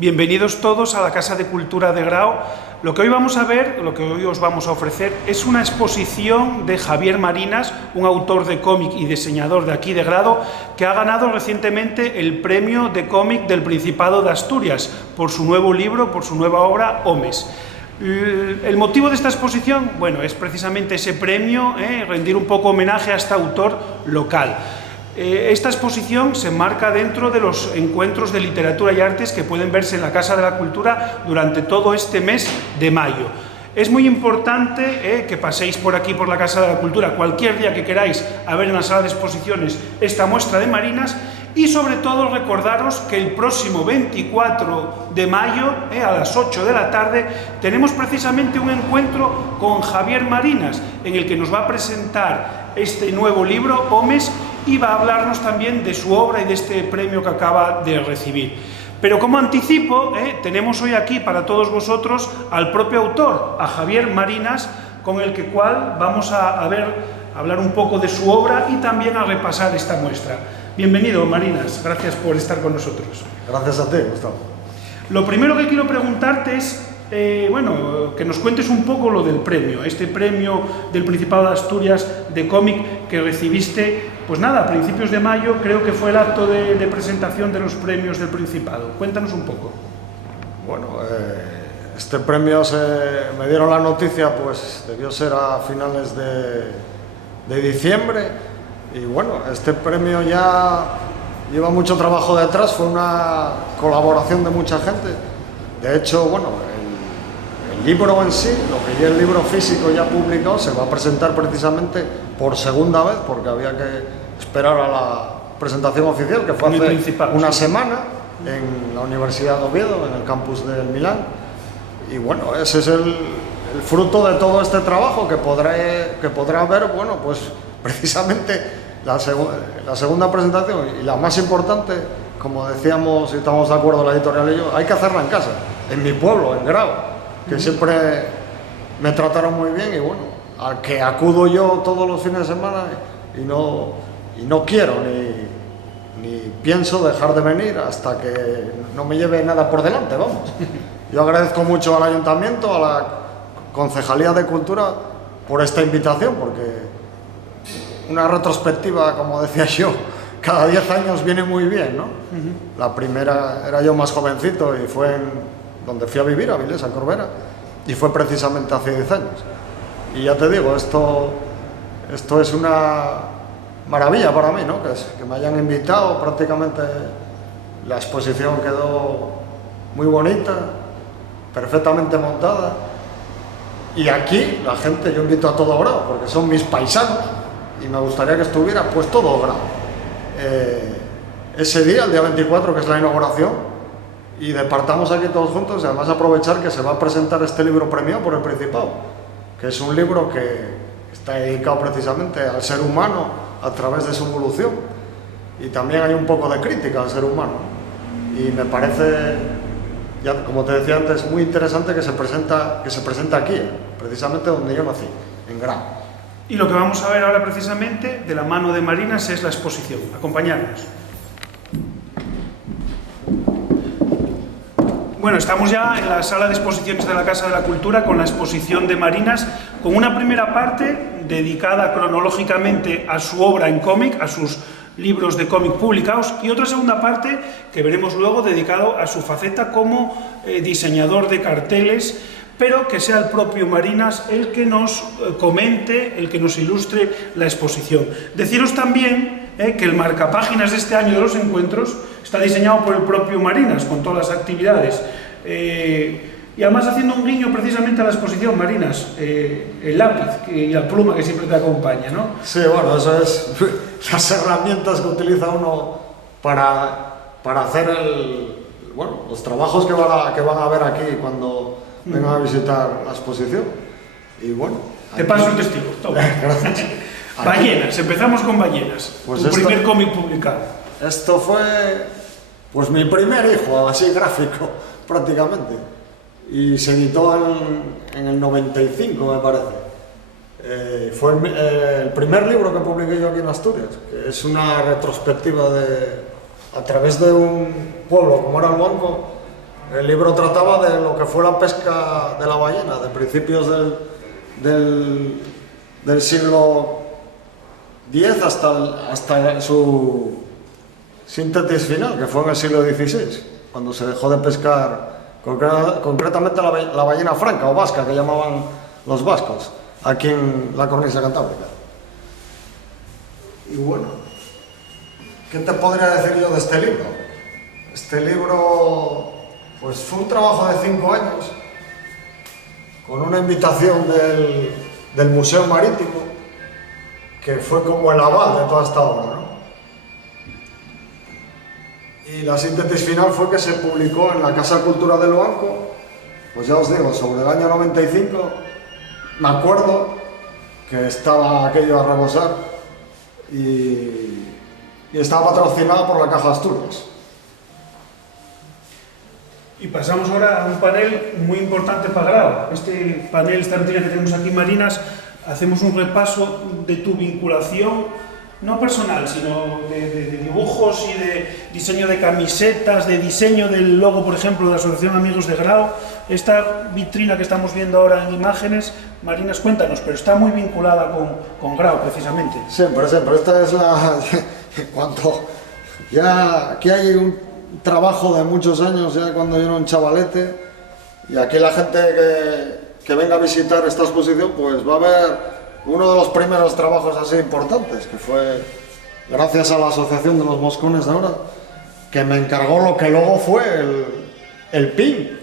Bienvenidos todos a la Casa de Cultura de Grao. Lo que hoy vamos a ver, lo que hoy os vamos a ofrecer, es una exposición de Javier Marinas, un autor de cómic y diseñador de aquí de Grado, que ha ganado recientemente el premio de cómic del Principado de Asturias por su nuevo libro, por su nueva obra, Homes. El motivo de esta exposición, bueno, es precisamente ese premio, rendir un poco homenaje a este autor local. Esta exposición se enmarca dentro de los encuentros de literatura y artes que pueden verse en la Casa de la Cultura durante todo este mes de mayo. Es muy importante que paséis por aquí, por la Casa de la Cultura, cualquier día que queráis, a ver en la sala de exposiciones esta muestra de Marinas, y sobre todo recordaros que el próximo 24 de mayo, a las 8 de la tarde, tenemos precisamente un encuentro con Javier Marinas, en el que nos va a presentar este nuevo libro, Homes, y va a hablarnos también de su obra y de este premio que acaba de recibir. Pero como anticipo, tenemos hoy aquí para todos vosotros al propio autor, a Javier Marinas, con el cual vamos a hablar un poco de su obra y también a repasar esta muestra. Bienvenido, Marinas, gracias por estar con nosotros. Gracias a ti, Gustavo. Lo primero que quiero preguntarte es, que nos cuentes un poco lo del premio, este premio del Principado de Asturias de cómic que recibiste, pues nada, a principios de mayo, creo que fue el acto de presentación de los premios del Principado. Cuéntanos un poco. Bueno, este premio me dieron la noticia, pues debió ser a finales de diciembre, y bueno, este premio ya lleva mucho trabajo detrás, fue una colaboración de mucha gente. De hecho, bueno, el libro en sí, lo que ya el libro físico ya publicado, se va a presentar precisamente por segunda vez, porque había que esperar a la presentación oficial, que fue hace una semana en la Universidad de Oviedo, en el campus del Milán. Y bueno, ese es el fruto de todo este trabajo que podrá ver, bueno, pues precisamente la segunda presentación y la más importante, como decíamos y estamos de acuerdo la editorial y yo, hay que hacerla en casa, en mi pueblo, en Grao, que siempre me trataron muy bien, y bueno, al que acudo yo todos los fines de semana y no quiero ni pienso dejar de venir hasta que no me lleve nada por delante, vamos. Yo agradezco mucho al Ayuntamiento, a la Concejalía de Cultura por esta invitación, porque una retrospectiva, como decía yo, cada 10 años viene muy bien, ¿no? La primera era yo más jovencito y fue donde fui a vivir, a Vilés, a Corbera, y fue precisamente hace 10 años. Y ya te digo, esto es una maravilla para mí, ¿no? Que me hayan invitado, prácticamente la exposición quedó muy bonita, perfectamente montada, y aquí la gente, yo invito a todo Grao, porque son mis paisanos, y me gustaría que estuviera pues todo Grao. Ese día, el día 24, que es la inauguración, y departamos aquí todos juntos, y además aprovechar que se va a presentar este libro premiado por el Principado, que es un libro que está dedicado precisamente al ser humano a través de su evolución, y también hay un poco de crítica al ser humano, y me parece, ya como te decía antes, muy interesante que se presenta aquí, precisamente donde yo nací, en Grao. Y lo que vamos a ver ahora precisamente, de la mano de Marinas, es la exposición. Acompañadnos. Bueno, estamos ya en la sala de exposiciones de la Casa de la Cultura con la exposición de Marinas, con una primera parte dedicada cronológicamente a su obra en cómic, a sus libros de cómic publicados, y otra segunda parte que veremos luego dedicado a su faceta como diseñador de carteles, pero que sea el propio Marinas el que nos comente, el que nos ilustre la exposición. Deciros también que el marcapáginas de este año de los encuentros está diseñado por el propio Marinas, con todas las actividades. Y además haciendo un guiño precisamente a la exposición, Marinas, el lápiz y la pluma que siempre te acompaña, ¿no? Sí, bueno, eso es las herramientas que utiliza uno para hacer los trabajos que van a ver aquí cuando vengan a visitar la exposición. Y bueno, te paso el testigo. Toma. Gracias. Ballenas, empezamos con Ballenas, pues tu primer cómic publicado. Esto fue pues mi primer hijo, así gráfico, prácticamente. Y se editó en el 95, me parece. Fue el primer libro que publiqué yo aquí en Asturias, que es una retrospectiva a través de un pueblo como era el Banco, El libro trataba de lo que fue la pesca de la ballena, de principios del siglo X hasta su síntesis final, que fue en el siglo XVI, cuando se dejó de pescar concretamente la ballena franca o vasca, que llamaban los vascos, aquí en la cornisa cantábrica. Y bueno, ¿qué te podría decir yo de este libro? Este libro, pues fue un trabajo de 5 años, con una invitación del Museo Marítimo, que fue como el aval de toda esta obra, ¿no? Y la síntesis final fue que se publicó en la Casa Cultura de Loanco, pues ya os digo, sobre el año 95, me acuerdo que estaba aquello a rebosar y estaba patrocinado por la Caja Asturias. Y pasamos ahora a un panel muy importante para Grau. Este panel, esta vitrina que tenemos aquí, Marinas, hacemos un repaso de tu vinculación, no personal, sino de dibujos y de diseño de camisetas, de diseño del logo, por ejemplo, de la Asociación Amigos de Grau. Esta vitrina que estamos viendo ahora en imágenes, Marinas, cuéntanos, pero está muy vinculada con Grau, precisamente. Siempre. Esta es la... cuando ya aquí hay un trabajo de muchos años, ya cuando yo era un chavalete, y aquí la gente que venga a visitar esta exposición, pues va a ver uno de los primeros trabajos así importantes, que fue gracias a la Asociación de los Moscones de ahora, que me encargó lo que luego fue el PIN,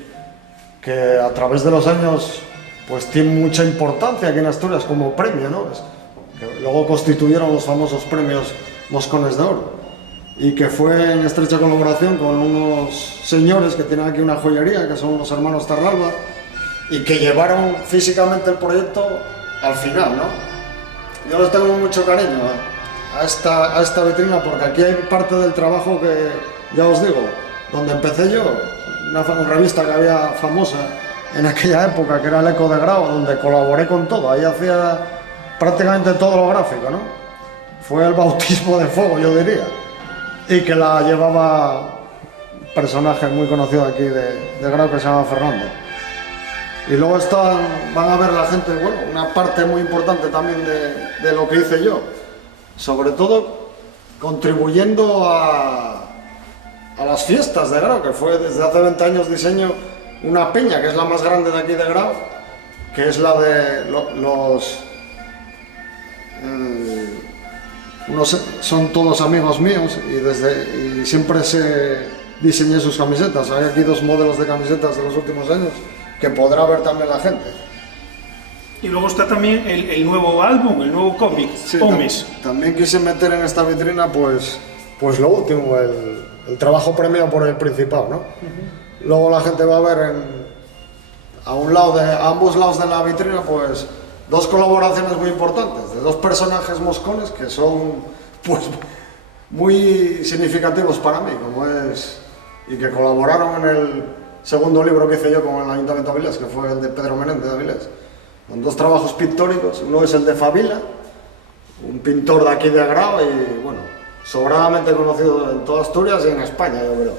que a través de los años pues tiene mucha importancia aquí en Asturias como premio, ¿no? Que luego constituyeron los famosos premios Moscones de Oro, y que fue en estrecha colaboración con unos señores que tienen aquí una joyería, que son los hermanos Tarralba, y que llevaron físicamente el proyecto al final, ¿no? Yo les tengo mucho cariño a esta vitrina, porque aquí hay parte del trabajo que, ya os digo, donde empecé yo, una revista que había famosa en aquella época, que era el Eco de Grau, donde colaboré con todo, ahí hacía prácticamente todo lo gráfico, ¿no? Fue el bautismo de fuego, yo diría, y que la llevaba un personaje muy conocido aquí de Grau, que se llama Fernando. Y luego van a ver la gente, bueno, una parte muy importante también de lo que hice yo, sobre todo contribuyendo a las fiestas de Grau, que fue desde hace 20 años diseño una peña, que es la más grande de aquí de Grau, que es la de son todos amigos míos, y siempre diseñé sus camisetas. Hay aquí 2 modelos de camisetas de los últimos años, que podrá ver también la gente. Y luego está también el nuevo álbum, el nuevo cómic, Sí, Homes. También quise meter en esta vitrina pues lo último, el trabajo premiado por el Principado, ¿no? Luego la gente va a ver a ambos lados de la vitrina pues 2 colaboraciones muy importantes de 2 personajes moscones que son pues muy significativos para mí, y que colaboraron en el segundo libro que hice yo con el Ayuntamiento de Avilés, que fue el de Pedro Menéndez de Avilés, con 2 trabajos pictóricos. Uno es el de Favila, un pintor de aquí de Grau, y bueno, sobradamente conocido en toda Asturias y en España, yo creo.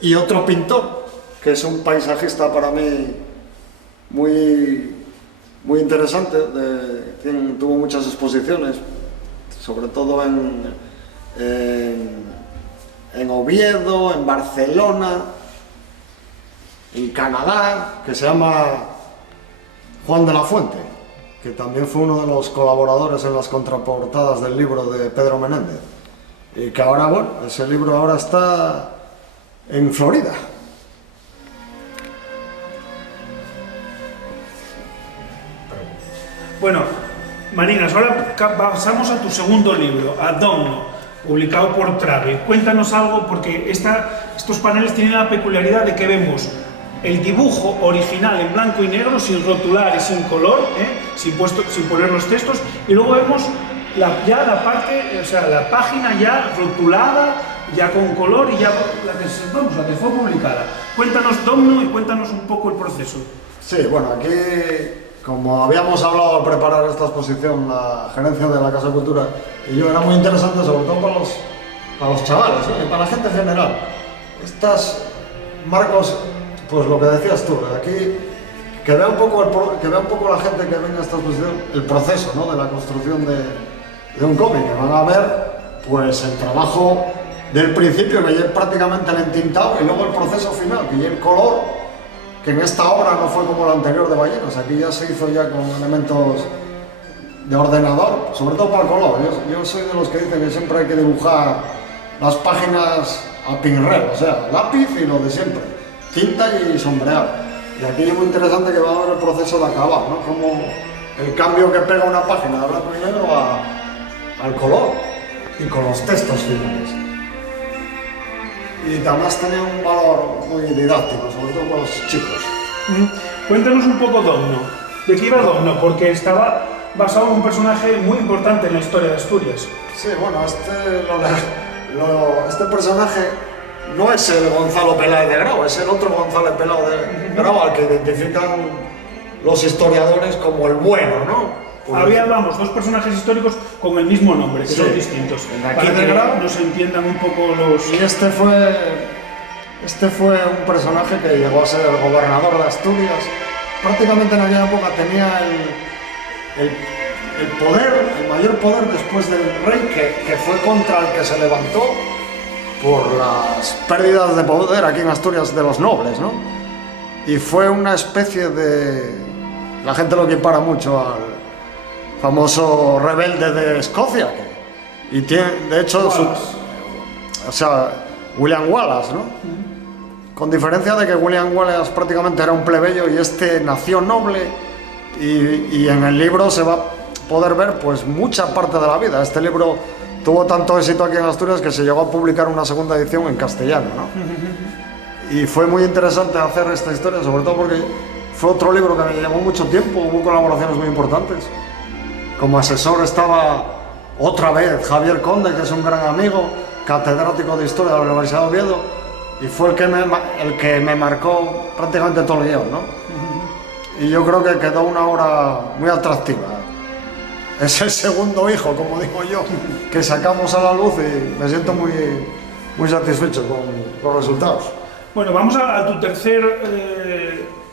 Y otro pintor, que es un paisajista para mí muy interesante, tuvo muchas exposiciones, sobre todo en Oviedo, en Barcelona, en Canadá, que se llama Juan de la Fuente, que también fue uno de los colaboradores en las contraportadas del libro de Pedro Menéndez, y que ahora, bueno, ese libro ahora está en Florida. Bueno, Marinas, ahora pasamos a tu segundo libro, Adorno, publicado por Trave. Cuéntanos algo, porque estos paneles tienen la peculiaridad de que vemos el dibujo original en blanco y negro, sin rotular y sin color, sin poner los textos, y luego vemos la página ya rotulada, ya con color, y ya la que fue publicada. Cuéntanos, Domno, y cuéntanos un poco el proceso. Sí, bueno, aquí, como habíamos hablado al preparar esta exposición, la gerencia de la Casa de Cultura y yo, era muy interesante, sobre todo para los chavales, y para la gente en general. Estos marcos Pues lo que decías tú, aquí que vea un poco, que vea un poco la gente que venga a esta exposición el proceso, ¿no?, de la construcción de un cómic, que van a ver pues el trabajo del principio, que ya es prácticamente el entintado, y luego el proceso final, que ya el color, que en esta obra no fue como la anterior de Ballenas, aquí ya se hizo ya con elementos de ordenador, sobre todo para el color. Yo soy de los que dicen que siempre hay que dibujar las páginas a pinrel, o sea, lápiz y lo de siempre, tinta y sombreado. Y aquí es muy interesante que va a ver el proceso de acabar, ¿no?, como el cambio que pega una página de blanco y negro al color y con los textos finales. Y además tenía un valor muy didáctico, sobre todo con los chicos. Cuéntanos un poco Domno. ¿De qué iba Domno? Porque estaba basado en un personaje muy importante en la historia de Asturias. Sí, bueno, este personaje no es el Gonzalo Peláez de Grau, es el otro Gonzalo Peláez de Grau, al que identifican los historiadores como el bueno, ¿no? Pues había, vamos, dos personajes históricos con el mismo nombre, que sí, son distintos, aquí para que de Grau, nos entiendan un poco los... Y este fue un personaje que llegó a ser el gobernador de Asturias. Prácticamente en aquella época tenía el poder, el mayor poder después del rey, que fue contra el que se levantó por las pérdidas de poder aquí en Asturias de los nobles, ¿no? Y fue una especie de... La gente lo equipara mucho al famoso rebelde de Escocia, y tiene, de hecho, William Wallace, ¿no? Con diferencia de que William Wallace prácticamente era un plebeyo y este nació noble, y en el libro se va a poder ver pues mucha parte de la vida. Este libro tuvo tanto éxito aquí en Asturias que se llegó a publicar una segunda edición en castellano, ¿no? Y fue muy interesante hacer esta historia, sobre todo porque fue otro libro que me llevó mucho tiempo, hubo colaboraciones muy importantes. Como asesor estaba otra vez Javier Conde, que es un gran amigo, catedrático de Historia de la Universidad de Oviedo, y fue el que me marcó prácticamente todo el guión, ¿no? Y yo creo que quedó una obra muy atractiva. Es el segundo hijo, como digo yo, que sacamos a la luz, y me siento muy, muy satisfecho con los resultados. Bueno, vamos a tu tercer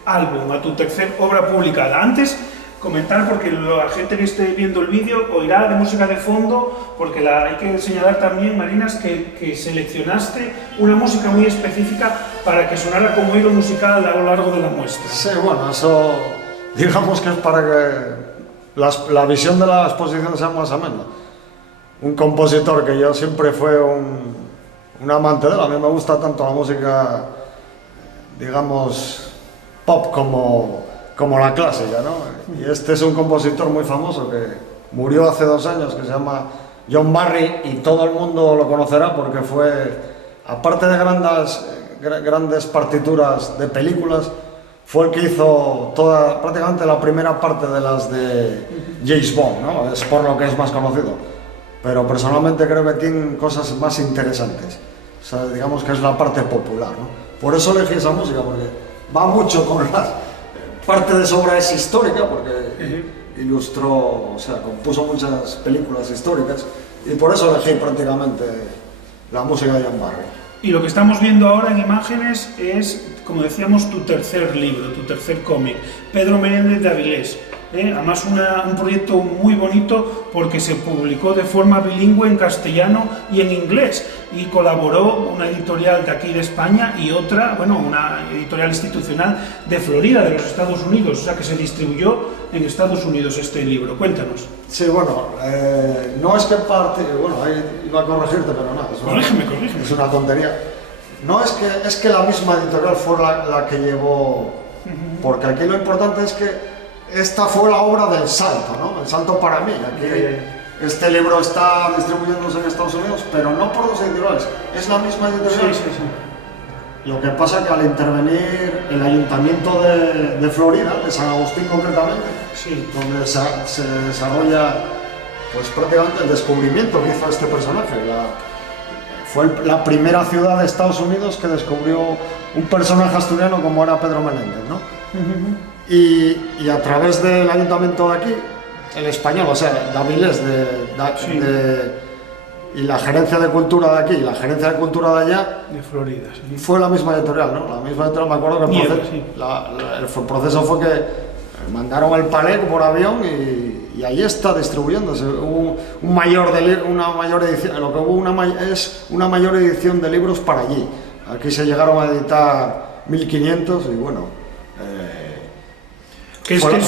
álbum, a tu tercer obra publicada. Antes, comentar, porque la gente que esté viendo el vídeo oirá de música de fondo, porque hay que señalar también, Marinas, que seleccionaste una música muy específica para que sonara como hilo musical a lo largo de la muestra. Sí, bueno, eso digamos que es para que la visión de la exposición sea más amena. Un compositor que yo siempre fue un amante de él. A mí me gusta tanto la música, digamos, pop como la clásica, ¿no? Y este es un compositor muy famoso que murió hace 2 años, que se llama John Barry, y todo el mundo lo conocerá porque fue, aparte de grandes partituras de películas, fue el que hizo prácticamente la primera parte de las de James Bond, ¿no? Es por lo que es más conocido. Pero personalmente creo que tiene cosas más interesantes. O sea, digamos que es la parte popular, ¿no? Por eso elegí esa música, porque va mucho con parte de su obra es histórica, porque ilustró, o sea, compuso muchas películas históricas, y por eso elegí prácticamente la música de John Barry. Y lo que estamos viendo ahora en imágenes es, como decíamos, tu tercer libro, tu tercer cómic, Pedro Menéndez de Avilés. Además un proyecto muy bonito porque se publicó de forma bilingüe en castellano y en inglés, y colaboró una editorial de aquí de España y otra, bueno, una editorial institucional de Florida, de los Estados Unidos, o sea que se distribuyó en Estados Unidos este libro. Cuéntanos. Sí, bueno, no es que bueno, ahí iba a corregirte, pero nada, Corrígeme. Es una tontería. No es que la misma editorial fue la que llevó, porque aquí lo importante es que esta fue la obra del salto, ¿no? El salto para mí. Aquí este libro está distribuyéndose en Estados Unidos, pero no por 2 editoriales, es la misma editorial. Sí. Lo que pasa es que al intervenir el Ayuntamiento de Florida, de San Agustín concretamente, donde se desarrolla pues prácticamente el descubrimiento que hizo este personaje. Fue la primera ciudad de Estados Unidos que descubrió un personaje asturiano como era Pedro Menéndez, ¿no? Y a través del ayuntamiento de aquí, el español, o sea, de Avilés, y la gerencia de cultura de aquí y la gerencia de cultura de allá De Florida, sí. fue la misma editorial, ¿no? La misma editorial, me acuerdo que el Niebla, proceso, sí. el proceso fue que mandaron el palé por avión y ahí está distribuyéndose. Hubo una mayor edición, lo que hubo es una mayor edición de libros para allí. Aquí se llegaron a editar 1500 y bueno,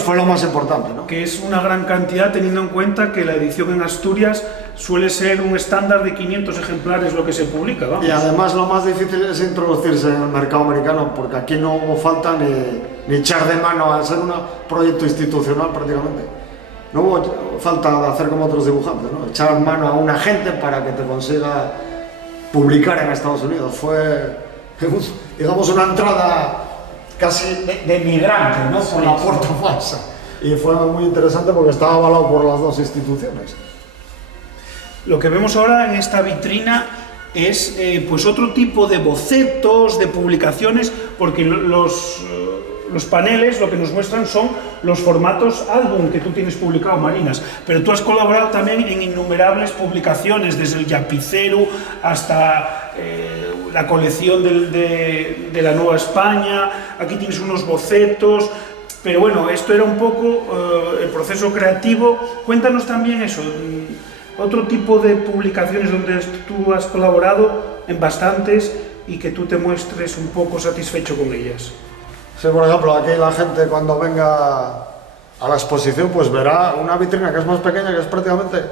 fue lo más importante, ¿no? Que es una gran cantidad teniendo en cuenta que la edición en Asturias suele ser un estándar de 500 ejemplares lo que se publica, vamos. Y además lo más difícil es introducirse en el mercado americano, porque aquí no hubo falta ni echar de mano a ser un proyecto institucional prácticamente. No hubo falta de hacer como otros dibujantes, ¿no? Echar mano a un agente para que te consiga publicar en Estados Unidos. Fue, digamos, una entrada casi de migrante, ¿no? Por la puerta falsa. Y fue muy interesante porque estaba avalado por las dos instituciones. Lo que vemos ahora en esta vitrina es pues otro tipo de bocetos, de publicaciones, porque los paneles lo que nos muestran son los formatos álbum que tú tienes publicado, Marinas, pero tú has colaborado también en innumerables publicaciones, desde el Yapicero hasta la colección de la Nueva España. Aquí tienes unos bocetos, pero bueno, esto era un poco el proceso creativo. Cuéntanos también eso, otro tipo de publicaciones donde tú has colaborado en bastantes y que tú te muestres un poco satisfecho con ellas. Sí, por ejemplo, aquí la gente cuando venga a la exposición pues verá una vitrina que es más pequeña, que es prácticamente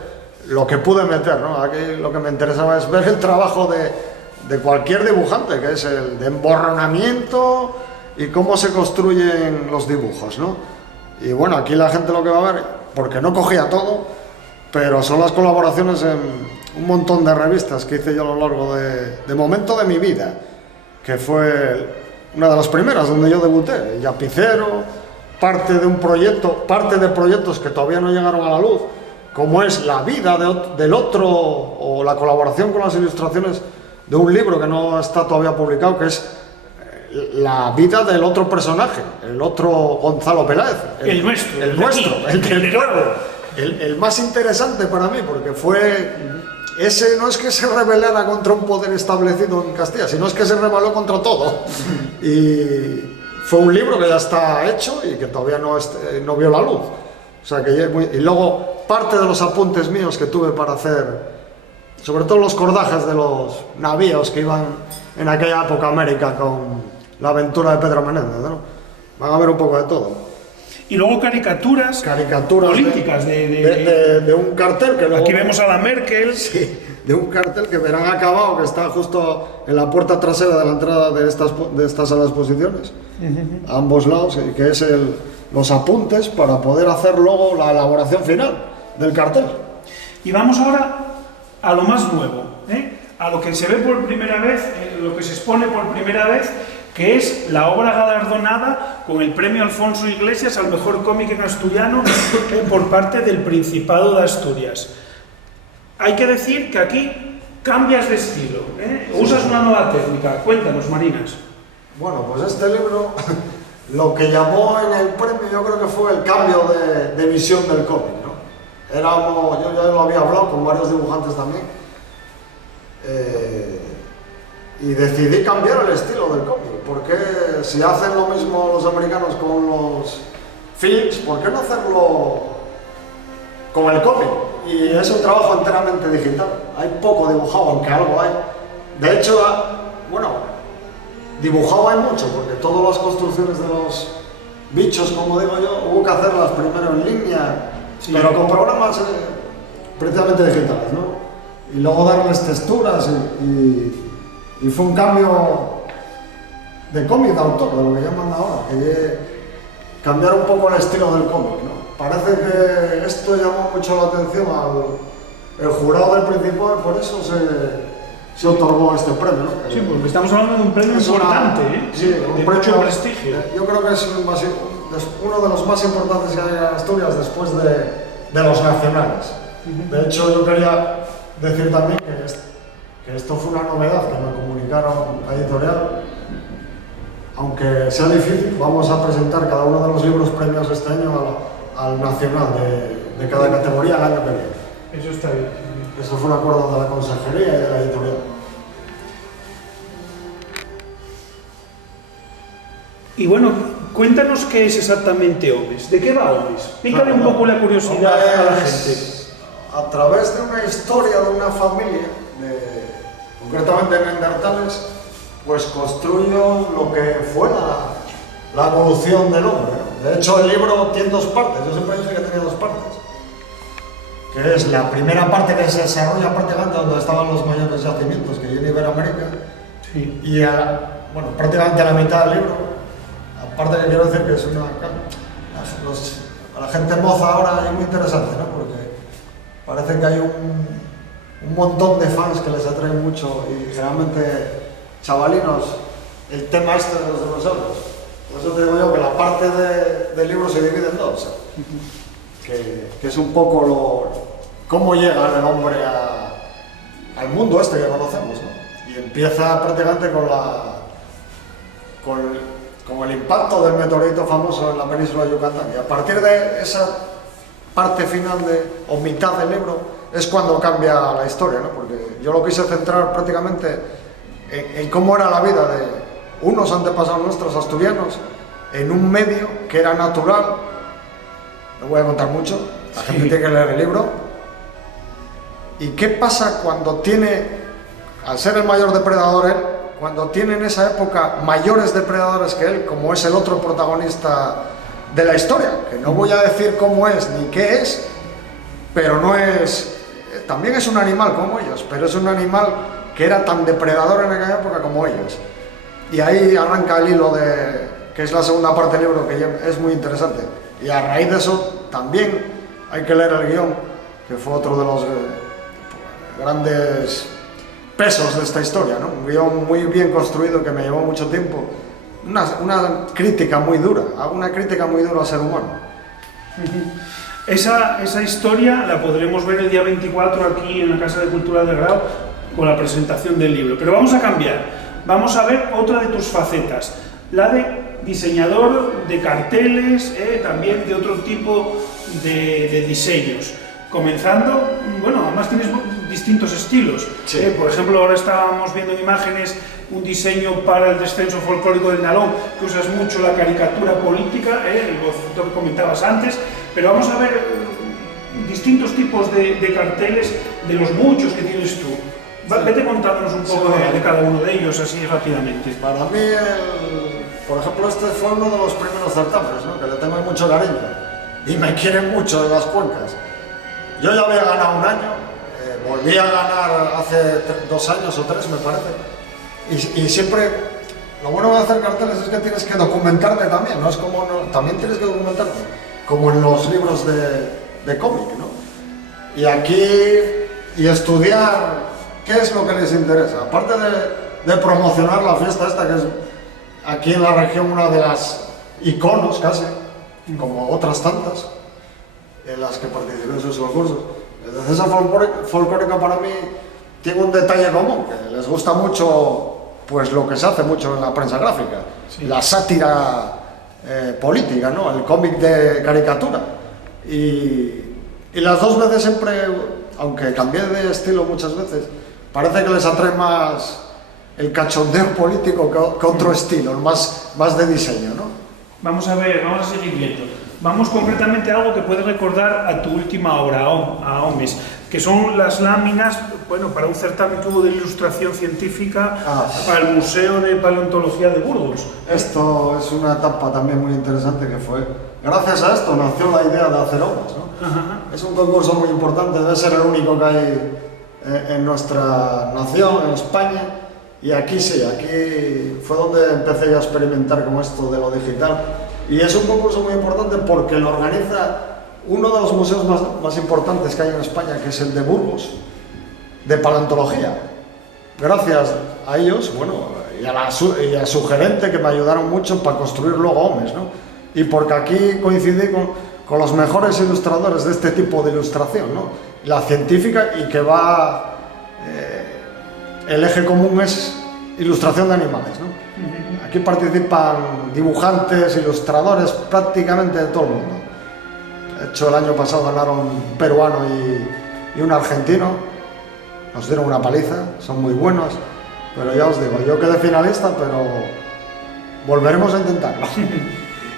lo que pude meter, ¿no? Aquí lo que me interesaba es ver el trabajo de cualquier dibujante, que es el de emborronamiento y cómo se construyen los dibujos, ¿no? Y bueno, aquí la gente lo que va a ver, porque no cogía todo, pero son las colaboraciones en un montón de revistas que hice yo a lo largo de momento de mi vida, que fue una de las primeras donde yo debuté, el Yapicero, parte de proyectos que todavía no llegaron a la luz, como es la vida del otro, o la colaboración con las ilustraciones de un libro que no está todavía publicado, que es la vida del otro personaje, el otro Gonzalo Peláez. El nuestro. El nuestro, el del pueblo. El más interesante para mí, porque fue... Ese no es que se rebelara contra un poder establecido en Castilla, sino es que se rebeló contra todo. Y fue un libro que ya está hecho y que todavía no vio la luz. O sea que y luego parte de los apuntes míos que tuve para hacer, sobre todo los cordajes de los navíos que iban en aquella época a América con la aventura de Pedro Menéndez, ¿no? Van a ver un poco de todo. Y luego caricaturas políticas de un cartel que luego, aquí vemos a la Merkel. Sí, de un cartel que verán acabado, que está justo en la puerta trasera de la entrada de esta sala de exposiciones, a ambos lados, y que es los apuntes para poder hacer luego la elaboración final del cartel. Y vamos ahora a lo más nuevo, a lo que se ve por primera vez, lo que se expone por primera vez, que es la obra galardonada con el premio Alfonso Iglesias al mejor cómic en asturiano por parte del Principado de Asturias. Hay que decir que aquí cambias de estilo, usas una nueva técnica. Cuéntanos, Marinas. Bueno, pues este libro, lo que llamó en el premio, yo creo que fue el cambio de visión del cómic, ¿no? Yo ya lo había hablado con varios dibujantes también, y decidí cambiar el estilo del cómic. Porque si hacen lo mismo los americanos con los films, ¿por qué no hacerlo con el cómic? Y es un trabajo enteramente digital. Hay poco dibujado, aunque algo hay. De hecho, bueno, dibujado hay mucho, porque todas las construcciones de los bichos, como digo yo, hubo que hacerlas primero en línea, sí, pero con programas precisamente digitales, ¿no? Y luego darles texturas y fue un cambio de cómic de autor, de lo que llaman ahora, que cambiar un poco el estilo del cómic, ¿no? Parece que esto llamó mucho la atención al jurado del Principado y por eso se otorgó este premio, ¿no? Sí, porque estamos hablando de un premio importante, sí, un premio mucho prestigio. Yo creo que es uno de los más importantes que hay en Asturias después de los nacionales. De hecho, yo quería decir también que esto fue una novedad que me comunicaron la editorial. Aunque sea difícil, vamos a presentar cada uno de los libros premios este año al nacional de cada categoría el año que viene. Eso está bien. Eso fue un acuerdo de la consejería y de la editorial. Y bueno, cuéntanos qué es exactamente Homes. ¿De qué va Homes? Pícale un poco la curiosidad a la gente. A través de una historia de una familia, concretamente neandertales, pues construyo lo que fue la evolución del hombre, ¿no? De hecho, el libro tiene dos partes. Yo siempre he dicho que tenía dos partes. Que es la primera parte que se desarrolla prácticamente donde estaban los mayores yacimientos que hay en Iberoamérica. Sí. Y bueno, prácticamente a la mitad del libro. Aparte que quiero decir que es una... a la gente moza ahora es muy interesante, ¿no? Porque parece que hay un montón de fans que les atrae mucho y generalmente chavalinos el tema este de los dinosaurios. Por eso te digo yo que la parte del libro se divide en dos. Que es un poco cómo llega el hombre al mundo este que conocemos, ¿no? Y empieza prácticamente con el impacto del meteorito famoso en la península de Yucatán. Y a partir de esa parte final o mitad del libro es cuando cambia la historia, ¿no? Porque yo lo quise centrar prácticamente en cómo era la vida de unos antepasados nuestros asturianos en un medio que era natural. No voy a contar mucho, la gente tiene que leer el libro. ¿Y qué pasa cuando tiene, al ser el mayor depredador él, cuando tiene en esa época mayores depredadores que él, como es el otro protagonista de la historia? Que no voy a decir cómo es ni qué es, pero no es... También es un animal como ellos, pero es un animal que era tan depredador en aquella época como ellos. Y ahí arranca el hilo que es la segunda parte del libro, que es muy interesante. Y a raíz de eso también hay que leer el guión, que fue otro de los grandes pesos de esta historia, ¿no? Un guión muy bien construido que me llevó mucho tiempo. Una crítica muy dura, una crítica muy dura al ser humano. Esa historia la podremos ver el día 24 aquí en la Casa de Cultura de Grau con la presentación del libro. Pero vamos a cambiar. Vamos a ver otra de tus facetas, la de diseñador de carteles, también de otro tipo de diseños. Comenzando, bueno, además tienes distintos estilos. Sí. Por ejemplo, ahora estábamos viendo en imágenes un diseño para el descenso folclórico del Nalón, que usas mucho la caricatura política, lo que comentabas antes, pero vamos a ver distintos tipos de carteles de los muchos que tienes tú. Vete contándonos un poco de cada uno de ellos, así rápidamente. Para mí, por ejemplo, este fue uno de los primeros certámenes, ¿no? Que le tengo mucho cariño y me quieren mucho de las cuencas. Yo ya había ganado un año, volví a ganar hace 2 años o 3, me parece, y siempre, lo bueno de hacer carteles es que tienes que documentarte también, ¿no? Es como, también tienes que documentarte, como en los libros de cómic, ¿no? Y aquí, y estudiar qué es lo que les interesa, aparte de promocionar la fiesta esta, que es aquí en la región una de las iconos casi, como otras tantas, en las que participé en sus concursos. La Cesa Folclórica para mí tiene un detalle común, que les gusta mucho pues lo que se hace mucho en la prensa gráfica, sí. La sátira política, ¿no? El cómic de caricatura. Y las dos veces siempre, aunque cambié de estilo muchas veces, parece que les atrae más el cachondeo político que otro estilo, más de diseño, ¿no? Vamos a ver, vamos a seguir viendo. Vamos concretamente a algo que puede recordar a tu última obra, a Homes, que son las láminas, bueno, para un certamen que hubo de ilustración científica para el Museo de Paleontología de Burgos. Esto es una etapa también muy interesante que fue. Gracias a esto nació la idea de hacer Homes, ¿no? Ajá. Es un concurso muy importante, debe ser el único que hay en nuestra nación, en España, y aquí sí, aquí fue donde empecé yo a experimentar con esto de lo digital. Y es un concurso muy importante porque lo organiza uno de los museos más importantes que hay en España, que es el de Burgos, de paleontología. Gracias a ellos, bueno, y a su gerente, que me ayudaron mucho para construir luego Homes, ¿no? Y porque aquí coincidí con los mejores ilustradores de este tipo de ilustración, ¿no? La científica, y que va... el eje común es ilustración de animales, ¿no? Aquí participan dibujantes, ilustradores, prácticamente de todo el mundo. De hecho, el año pasado ganaron un peruano y un argentino. Nos dieron una paliza, son muy buenos, pero ya os digo, yo quedé finalista, pero volveremos a intentarlo.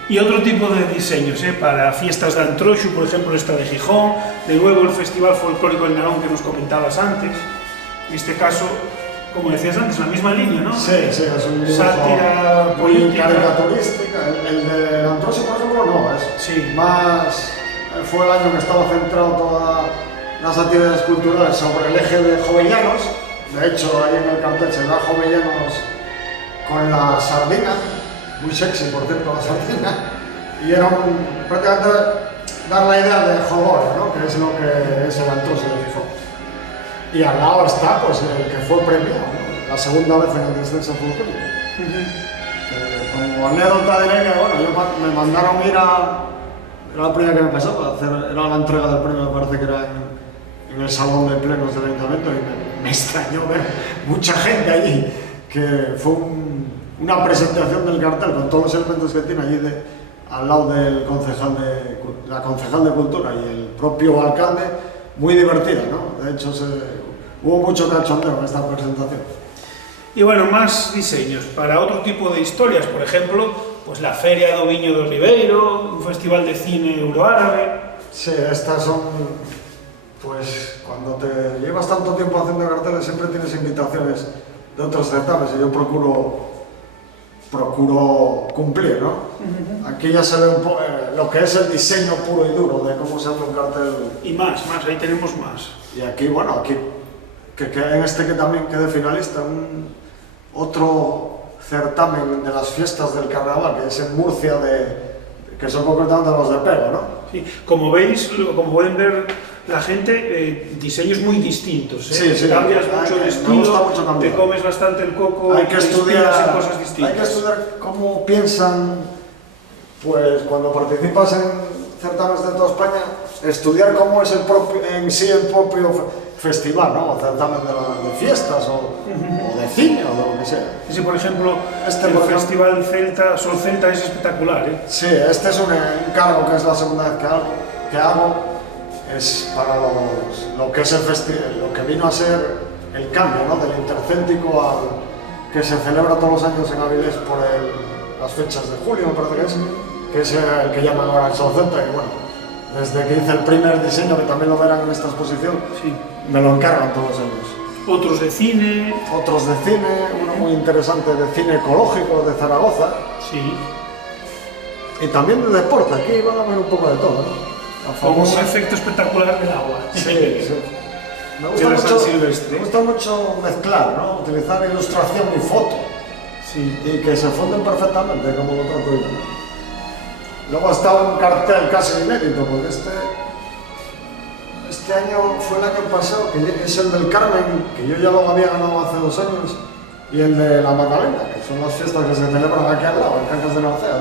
Y otro tipo de diseños, para fiestas de Antroxo, por ejemplo esta de Gijón, de nuevo el Festival Folclórico del Narón que nos comentabas antes, en este caso, como decías antes, la misma línea, ¿no? Sí, es un dibujo sátira muy política. caricaturística. El de Antroxo, por ejemplo, no, es Sí. más... Fue el año que estaba centrado todas las actividades culturales sobre el eje de Jovellanos. De hecho, ahí en el cartel se da Jovellanos con la sardina, muy sexy, por cierto, la sardina, y era prácticamente dar la idea de Jogor, ¿no? Que es lo que es el Antroxo de Gijón. Y al lado está pues, el que fue premiado, ¿no? La segunda vez en el descenso folclórico. Como anécdota diré que, bueno, me mandaron ir era la primera que me pasó, era la entrega del premio, me parece que era en el salón de plenos del ayuntamiento, y me extrañó ver mucha gente allí, que fue una presentación del cartel con todos los elementos que tiene allí al lado del la concejal de Cultura y el propio alcalde, muy divertida, ¿no? De hecho, hubo mucho cachondeo en esta presentación. Y bueno, más diseños para otro tipo de historias, por ejemplo, pues la Feria do Viño do Ribeiro, un festival de cine euroárabe. Sí, estas son, pues, cuando te llevas tanto tiempo haciendo carteles siempre tienes invitaciones de otros certámenes y yo procuro cumplir, ¿no? Aquí ya se ve un poco lo que es el diseño puro y duro de cómo se hace un cartel. Y más, ahí tenemos más. Y aquí, bueno, aquí, que en este que también quedé finalista, otro certamen de las fiestas del carnaval, que es en Murcia, que son concretamente los de Pego, ¿no? Sí, como veis, como pueden ver la gente, diseños muy distintos. Sí, sí, cambias mucho de estilo, me gusta mucho cambiar. te comes bastante el coco, Hay que te inspiras en estudiar, cosas distintas. hay que estudiar cómo piensan, pues cuando participas en certámenes de toda España, estudiar cómo es el propio festival, ¿no? O certamen de fiestas o de cine o de lo que sea. Ese, por ejemplo, el por Festival Celta, Sol Celta es espectacular, ¿eh? Sí, este es un encargo que es la segunda vez que hago, es para lo que es el festival, lo que vino a ser el cambio, ¿no? Del intercéltico que se celebra todos los años en Avilés por las fechas de julio, me parece que es el que llaman ahora el Sol Celta, y bueno, desde que hice el primer diseño, que también lo verán en esta exposición, Sí. me lo encargan todos los años. Otros de cine. Otros de cine, uno muy interesante de cine ecológico de Zaragoza, Sí. y también de deporte, aquí van a ver un poco de todo, ¿no? La Con un famosa- efecto espectacular del agua. Sí, sí. Me De la San Silvestre. me gusta mucho mezclar, ¿no? Utilizar ilustración y foto, Sí. y que se funden perfectamente, como lo trato yo, ¿no? Luego está un cartel casi inédito, porque este año fue el año pasado, que es el del Carmen, que yo ya lo había ganado hace 2 años, y el de la Magdalena, que son las fiestas que se celebran aquí al lado, en Cancas de Narcea,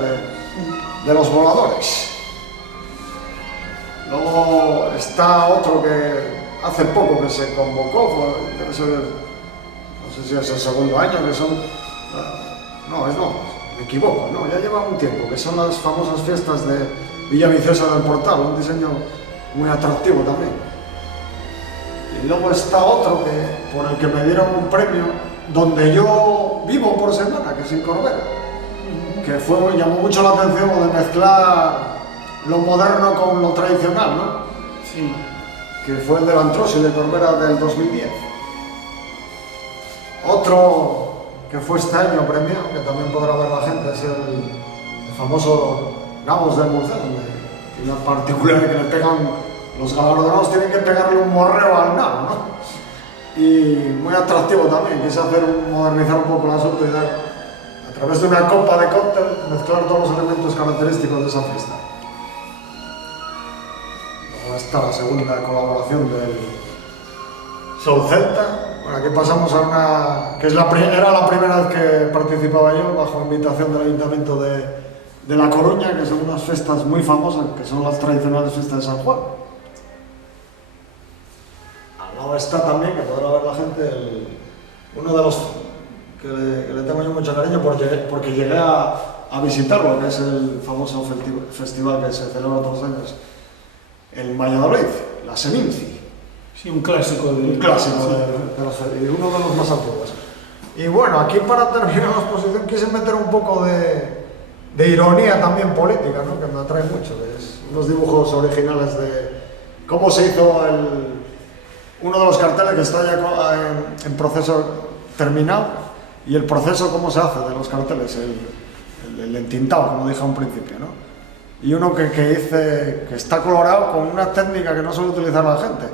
de los voladores. Luego está otro que hace poco que se convocó, debe ser, no sé si es el segundo año, que son... No, me equivoco, no, ya lleva un tiempo, que son las famosas fiestas de Villaviciosa del Portal, un diseño muy atractivo también. Y luego está otro por el que me dieron un premio, donde yo vivo por semana, que es en Corbera, que llamó mucho la atención lo de mezclar lo moderno con lo tradicional, ¿no? Sí. Que fue el del Antroxo de Corbera del 2010. Otro que fue este año premiado, que también podrá ver la gente, es el famoso Nabos del Murcia, donde tiene una particularidad que le pegan, los galardonados tienen que pegarle un morreo al nabo, ¿no? Y muy atractivo también, quise modernizar un poco el asunto y dar, a través de una copa de cóctel, mezclar todos los elementos característicos de esa fiesta. Luego está la segunda colaboración del Sol Celta. Bueno, aquí pasamos a una que era la primera vez que participaba yo bajo invitación del Ayuntamiento de La Coruña, que son unas fiestas muy famosas, que son las tradicionales fiestas de San Juan. Al lado está también, que podrá ver la gente, uno de los que le tengo yo mucho cariño porque llegué a visitarlo, que es el famoso festival que se celebra todos los años en Valladolid, la Seminci. Sí, un clásico un clásico y uno de los más antiguos. Y bueno, aquí para terminar la exposición quise meter un poco de ironía también política, ¿no? Que me atrae mucho, es unos dibujos originales de cómo se hizo uno de los carteles que está ya en proceso terminado, y el proceso cómo se hace de los carteles, el entintado, como dije a un principio, ¿no? Y uno que hice, que está colorado con una técnica que no suele utilizar la gente.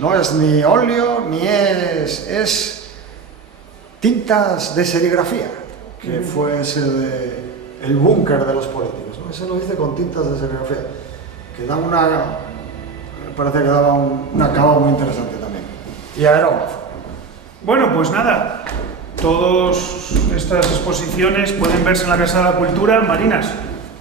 No es ni óleo, ni es tintas de serigrafía, que fue el búnker de los políticos, ¿no? Ese lo hice con tintas de serigrafía, que dan me parece que daba un acabado muy interesante también. Y aerógrafo. Bueno, pues nada, todas estas exposiciones pueden verse en la Casa de la Cultura. Marinas,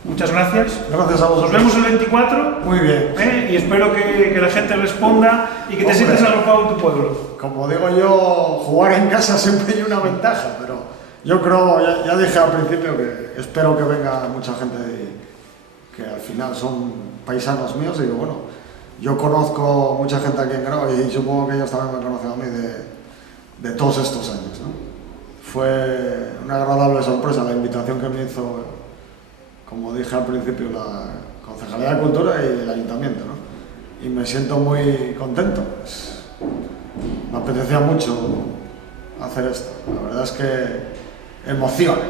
muchas gracias. Gracias a vosotros. Nos vemos el 24. Muy bien. Y espero que la gente responda y que te sientas arropado en tu pueblo. Como digo yo, jugar en casa siempre hay una ventaja, pero yo creo, ya dije al principio que espero que venga mucha gente que al final son paisanos míos, y bueno, yo conozco mucha gente aquí en Grau y supongo que ellos también me conocen a mí de todos estos años, ¿no? Fue una agradable sorpresa la invitación que me hizo, como dije al principio, la Concejalía de Cultura y el Ayuntamiento, ¿no? Y me siento muy contento. Me apetecía mucho hacer esto. La verdad es que emociona.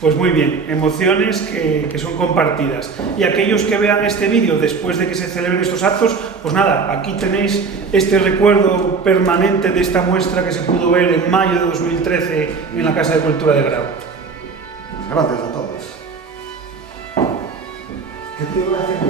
Pues muy bien, emociones que son compartidas. Y aquellos que vean este vídeo después de que se celebren estos actos, pues nada, aquí tenéis este recuerdo permanente de esta muestra que se pudo ver en mayo de 2013 en la Casa de Cultura de Grau. Gracias a todos. ¿Qué te iba a decir?